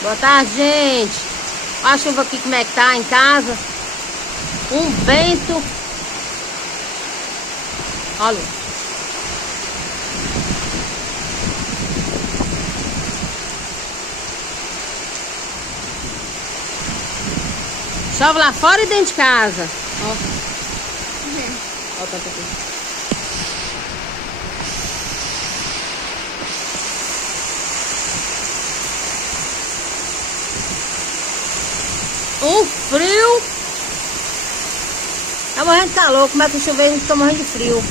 Boa tarde, gente. Olha a chuva aqui como é que tá em casa. Um vento. Olha. Chove lá fora e dentro de casa. Ó. Ó, tanto aqui. Um frio. Tá morrendo de calor. Começa a chover, a gente tá morrendo de frio.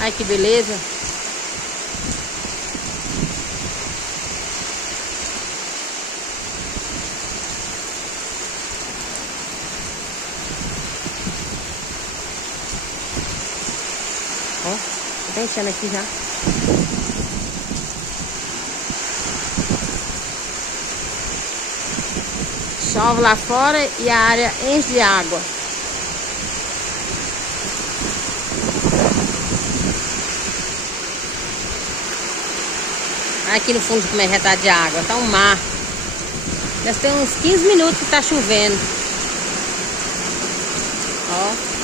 Ai, que beleza. Ó, tá enchendo aqui já. Chove lá fora e a área enche de água. Aqui no fundo como é que tá de água, tá um mar. Já tem uns 15 minutos que tá chovendo. Ó.